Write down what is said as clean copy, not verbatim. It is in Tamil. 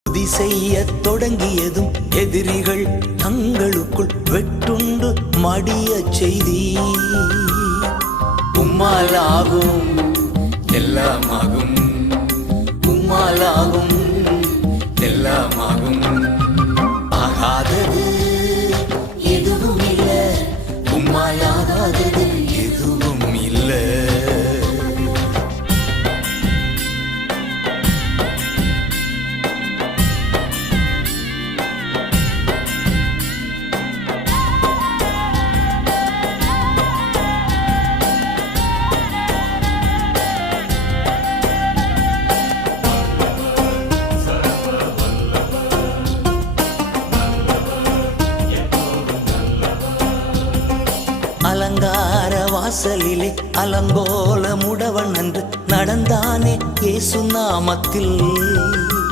துதி செய்யத் தொடங்கியதும் எதிரிகள் தங்களுக்குள் வெட்டுண்டு மடியச் செய்தி. உம்மாலாகும் எல்லாமாகும், உம்மாலாகும் எல்லாமாகும். ஆகாதது எதுவும் இல்லை, உம்மாலாகாதது எதுவும் இல்லை. அலங்கார வாசலிலே அலங்கோல முடவன் என்று நடந்தானே இயேசு நாமத்தில்.